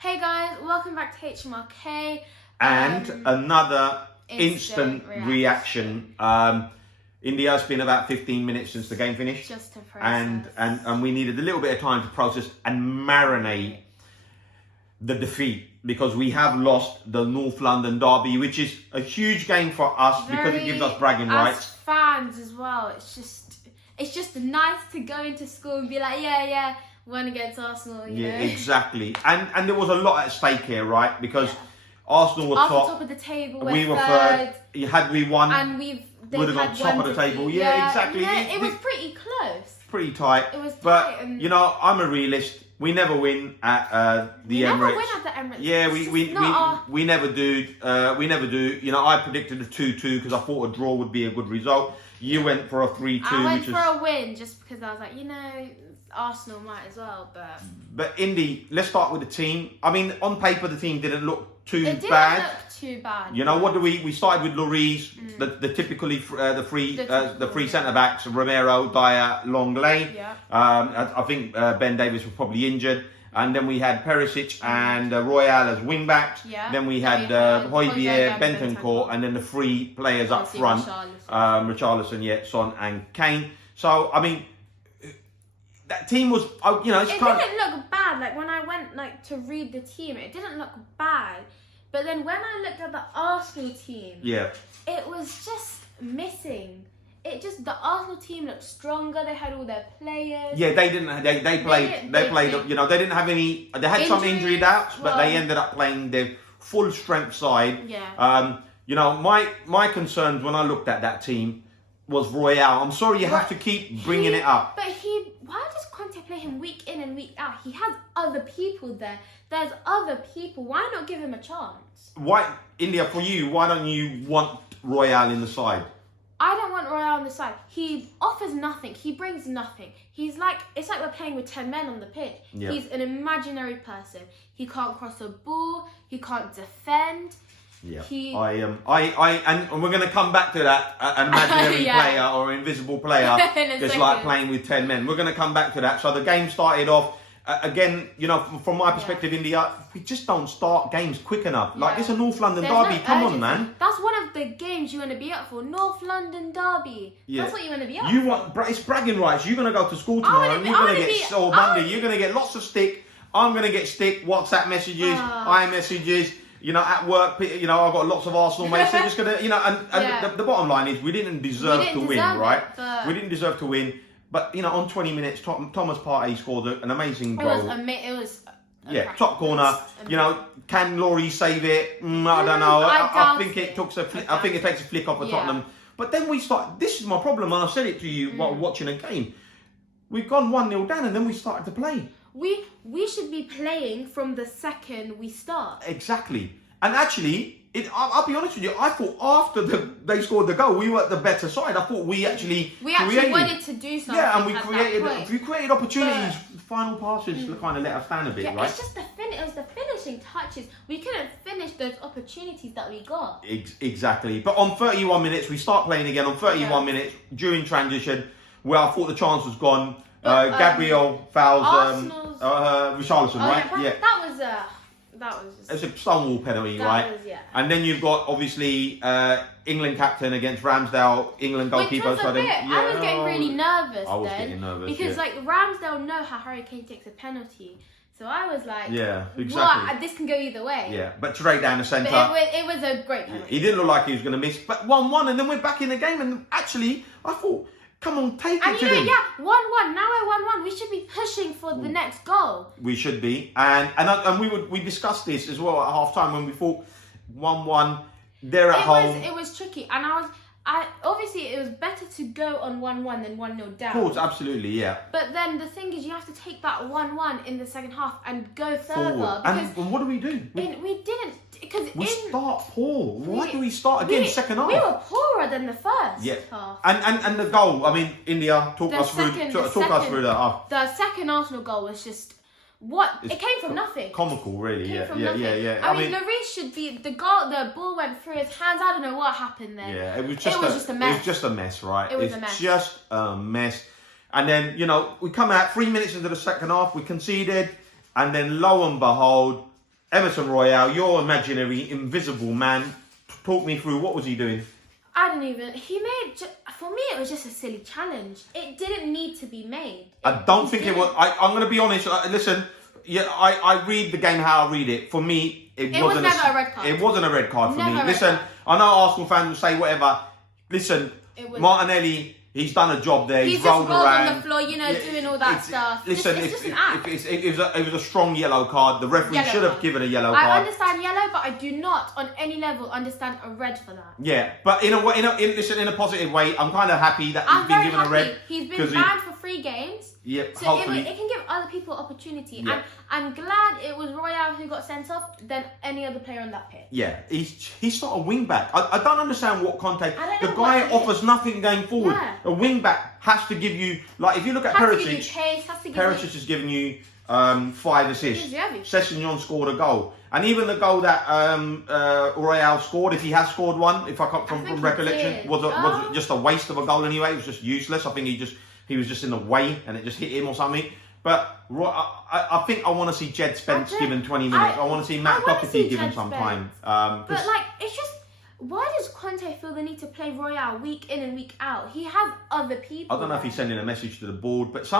Hey guys, welcome back to HMRK. And another instant reaction. India's been about 15 minutes since the game finished. Just to process. And we needed a little bit of time to process and marinate the defeat, because we have lost the North London derby, which is a huge game for us because it gives us bragging rights. As fans as well, it's just nice to go into school and be like, yeah, won against Arsenal, you know? Exactly. And there was a lot at stake here, right? Because Arsenal were top of the table, we were third. Had we won, and would have gone top of the table. Yeah, exactly. Yeah, it was pretty close. Pretty tight. It was tight. But, you know, I'm a realist. We never win at the Emirates. We never win at the Emirates. Yeah, we never do. We never do. You know, I predicted a 2-2 because I thought a draw would be a good result. You went for a 3-2. I went for a win just because I was like, you know, Arsenal might as well, But Indy, let's start with the team. I mean, on paper, the team didn't look too bad. It didn't look too bad. You know, what do we started with Lloris, the typically the three centre backs: Romero, Dyer, Longley. Yeah. I think Ben Davies was probably injured. And then we had Perisic and Royale as wing backs. Yeah. Then we had Højbjerg, Bentancur, and then the three players up front: Richarlison, Son, and Kane. So I mean, that team was, you know, it didn't look bad. Like when I went to read the team, it didn't look bad. But then when I looked at the Arsenal team, it was just missing. The Arsenal team looked stronger. They had all their players. Yeah, they didn't. They played. You know, they didn't have any. They had some injury doubts, but they ended up playing their full strength side. Yeah. You know, my concerns when I looked at that team was Royale. I'm sorry, you have to keep bringing it up. But why does Conte play him week in and week out? He has other people there. There's other people. Why not give him a chance? Why, India, for you, why don't you want Royale in the side? I don't want Royale on the side. He offers nothing. He brings nothing. It's like we're playing with 10 men on the pitch. Yeah. He's an imaginary person. He can't cross a ball. He can't defend. Yeah, and we're going to come back to that imaginary player or invisible player. It's like playing with 10 men. We're going to come back to that. So the game started off again. You know, from my perspective, India, we just don't start games quick enough. Like it's a North London derby. Come on, man. That's one of the games you want to be up for. North London derby. Yeah. That's what you want to be up for. It's bragging rights. You're going to go to school tomorrow. And you're going to get Monday. You're going to get lots of stick. I'm going to get stick. WhatsApp messages, iMessages. You know, at work, you know, I've got lots of Arsenal mates. They're just going to, you know, and the bottom line is we didn't deserve to win, right? We didn't deserve to win. But, you know, on 20 minutes, Thomas Partey scored an amazing goal. It was top corner. You know, can Lloris save it? I don't know. I think it takes a flick off of Tottenham. But then we start. This is my problem, and I said it to you while watching a game. We've gone 1-0 down, and then we started to play. We should be playing from the second we start. Exactly. And actually, I'll be honest with you, I thought after they scored the goal, we were the better side. I thought we actually wanted to do something. Yeah, and we created opportunities. Final passes to kind of let us down a bit, right? It's just it was the finishing touches. We couldn't finish those opportunities that we got. Exactly. But on 31 minutes, we start playing again. On 31 minminutes, during transition, where I thought the chance was gone, Gabriel fouls Richarlison, right? That was just... It's a stonewall penalty, right? And then you've got, obviously, England captain against Ramsdale, England goalkeeper. I was getting really nervous getting nervous, because, Ramsdale know how Harry Kane takes a penalty. So I was like, exactly. What? This can go either way. Yeah, but straight down the centre. It was a great penalty. He didn't look like he was going to miss. But 1-1, and then we're back in the game. And actually, I thought... Come on, take it to them. 1-1. Now we're 1-1. We should be pushing for the next goal. We should be, and we discussed this as well at half time when we thought 1-1. They're at home. It was tricky, and obviously it was better to go on 1-1 than 1-0 down. Of course, absolutely, yeah. But then the thing is, you have to take that 1-1 in the second half and go further. Forward. And what do? We didn't, because we start poor. Why do we start again second half? We were poorer than the first half. And the goal. I mean, India, talk us through that. The second Arsenal goal was just. It came from nothing. Comical, really. Yeah. I mean, Lloris should be the goal. The ball went through his hands. I don't know what happened there. Yeah, it was just a mess. It was just a mess, right? It was a mess. Just a mess. And then, you know, we come out 3 minutes into the second half. We conceded, and then lo and behold, Emerson Royale, your imaginary, invisible man. Talk me through, what was he doing? I don't even. For me, it was just a silly challenge. It didn't need to be made. I don't think it was. I'm going to be honest. Listen, yeah, I read the game how I read it. For me, it wasn't never a red card. It wasn't a red card for Never me. a red Listen, card. I know Arsenal fans will say whatever. Listen, Martinelli, he's done a job there. He's rolled around on the floor, doing all that stuff. Listen, it's just an act. it was a strong yellow card. The referee should have given a yellow card. I understand yellow, but I do not, on any level, understand a red for that. Yeah, but in a positive way, I'm kind of happy that he's been given a red. He's been banned for 3 games. Yep, so hopefully. It can give other people opportunity. Yeah. And I'm glad it was Royale who got sent off than any other player on that pitch. Yeah, he's not a wing back. I don't understand what Conte. The know guy what offers nothing going forward. Yeah. A wing back has to give you, like, if you look at Perisic, Perisic has given you 5 assists. Sessegnon scored a goal. And even the goal that Royale scored, if he has scored one, if I come from recollection, was just a waste of a goal anyway. It was just useless. I think he was just in the way and it just hit him or something. But I think I want to see Jed Spence given 20 minutes. I want to see Matt Doherty given some time. But it's just, why does Conte feel the need to play Royale week in and week out? He has other people. I don't know if he's sending a message to the board, but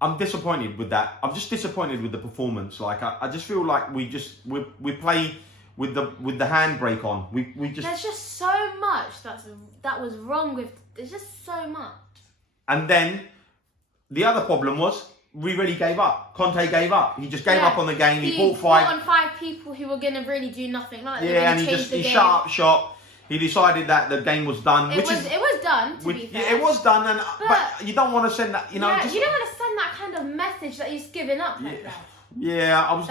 I'm disappointed with that. I'm just disappointed with the performance. Like I just feel like we play with the handbrake on. We just. There's just so much that was wrong with. There's just so much. And then the other problem was we really gave up. Conte gave up. He just gave up on the game. He brought on 5 people who were gonna really do nothing. Not like and he shut up shop. He decided that the game was done. It was done. To be fair. Yeah, it was done, but you don't want to send that. You don't want to send that kind of message that he's giving up like that. Yeah,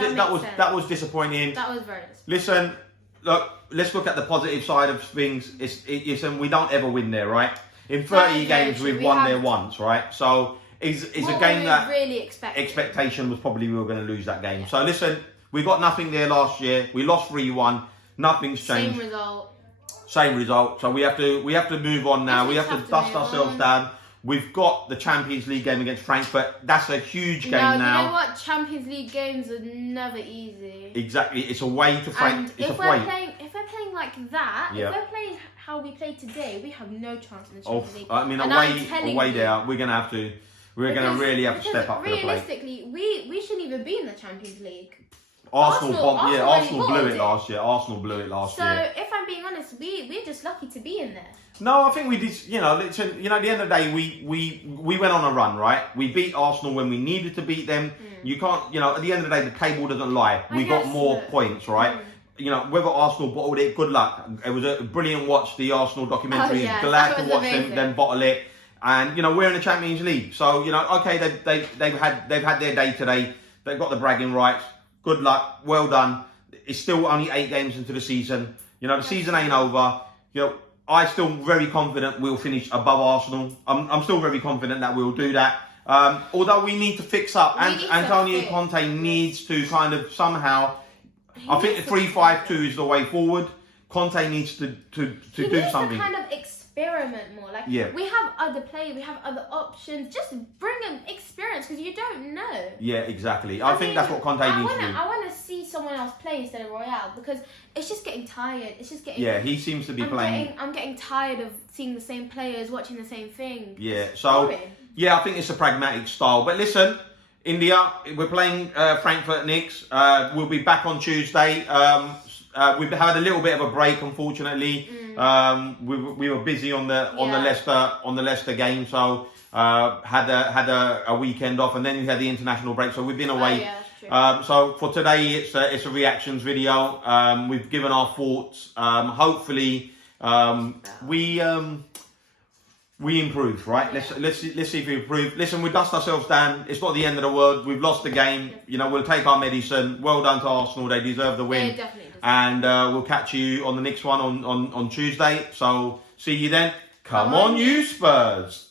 that was disappointing. That was very disappointing. Listen, look, let's look at the positive side of things. We don't ever win there, right? In 30 games, we've won there once, right? So it's a game that really expectation was probably we were going to lose that game. Yeah. So listen, we got nothing there last year. We lost 3-1. Nothing's changed. Same result. So we have to move on now. We have to dust ourselves down. We've got the Champions League game against Frankfurt. That's a huge game now. You know what? Champions League games are never easy. Exactly. It's away to Frankfurt. If we're playing like that, if we're playing how we played today, we have no chance in the Champions League. I mean, away there, we're gonna have to. We're gonna really have to step up to the plate. Realistically, we shouldn't even be in the Champions League. Arsenal blew it last year. Arsenal blew it last year. So if I'm being honest, we're just lucky to be in there. No, I think we did. At the end of the day, we went on a run, right? We beat Arsenal when we needed to beat them. You can't, at the end of the day, the table doesn't lie. We got more points, right? Whether Arsenal bottled it, good luck. It was a brilliant watch, the Arsenal documentary. Glad to watch them bottle it. And we're in the Champions League, so okay, they've had their day today. They've got the bragging rights. Good luck, well done. It's still only 8 games into the season. The season ain't over. I'm still very confident we'll finish above Arsenal. I'm still very confident that we'll do that. Although we need to fix up, and Antonio Conte needs to kind of somehow. I think the 3-5-2 is the way forward. Conte needs to do something. To kind of experiment more. We have other players, we have other options. Just bring an experience because you don't know. Yeah, exactly. I think that's what Conte needs to do. I want to see someone else play instead of Royale because it's just getting tired. It's just getting. Yeah, he seems to be playing. I'm getting tired of seeing the same players, watching the same thing. Yeah, so I think it's a pragmatic style. But listen, India, we're playing Frankfurt next. We'll be back on Tuesday. We've had a little bit of a break, unfortunately. We were busy on the Leicester game, so had a weekend off, and then we had the international break, so we've been away. So for today, it's a reactions video. We've given our thoughts. Hopefully, we improve, right? Let's see if we improve. Listen, we dust ourselves down. It's not the end of the world. We've lost the game. We'll take our medicine. Well done to Arsenal. They deserve the win. They definitely deserve. And we'll catch you on the next one on Tuesday. So see you then. Come on, you Spurs.